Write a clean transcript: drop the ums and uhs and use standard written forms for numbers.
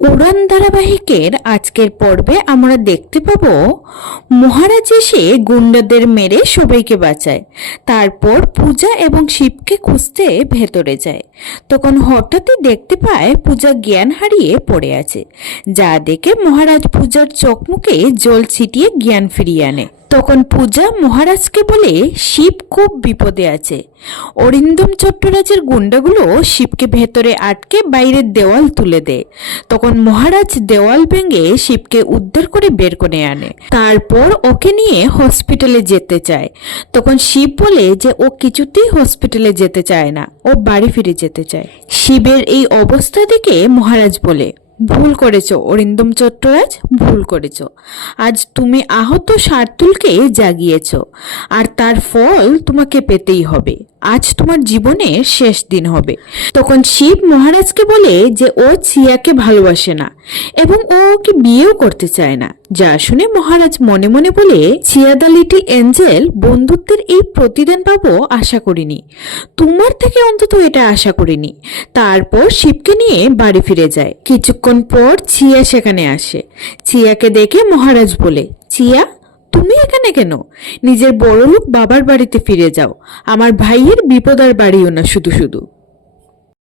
উড়ান ধারাবাহিকের আজকের পর্বে আমরা দেখতে পাবো মহারাজ এসে গুন্ডাদের মেরে সবাইকে বাঁচায়। তারপর পূজা এবং শিবকে খুঁজতে ভেতরে যায়। তখন হঠাৎই দেখতে পায় পূজা জ্ঞান হারিয়ে পড়ে আছে, যা দেখে মহারাজ পূজার চোখ মুখে জল ছিটিয়ে জ্ঞান ফিরিয়ে আনে। তখন পূজা মহারাজকে বলে শিব খুব বিপদে আছে। অরিন্দম চট্টরাজের গুন্ডাগুলো শিবকে ভেতরে আটকে বাইরের দেওয়াল তুলে দেয়। তখন মহারাজ দেওয়াল ভেঙে শিবকে উদ্ধার করে বের করে আনে। তারপর ওকে নিয়ে হসপিটালে যেতে চায়। তখন শিব বলে যে ও কিছুতেই হসপিটালে যেতে চায় না, ও বাড়ি ফিরে যেতে চায়। শিবের এই অবস্থা দেখে মহারাজ বলে, ভুল করেছ অরিন্দম চট্টরাজ, ভুল করেছ। আজ তুমি আহত শার্দুলকে জাগিয়েছ, আর তার ফল তোমাকে পেতেই হবে। আজ তোমার জীবনের শেষ দিন হবে। তখন শিব মহারাজকে বলে যে ও ছিয়াকে ভালোবাসে না এবং ও ওকে বিয়েও করতে চায় না। যা শুনে মহারাজ মনে মনে বলে, ছিয়া দ্য লিটল এঞ্জেল, বন্ধুত্বের এই প্রতিদান পাবো আশা করিনি, তোমার থেকে অন্তত এটা আশা করিনি। তারপর শিবকে নিয়ে বাড়ি ফিরে যায়। কিছুক্ষণ পর ছিয়া সেখানে আসে। ছিয়াকে দেখে মহারাজ বলে, ছিয়া তুমি এখানে কেন? নিজের বড়লোক বাবার বাড়িতে ফিরে যাও, আমার ভাইয়ের বিপদ আর বাড়িও না শুধু শুধু।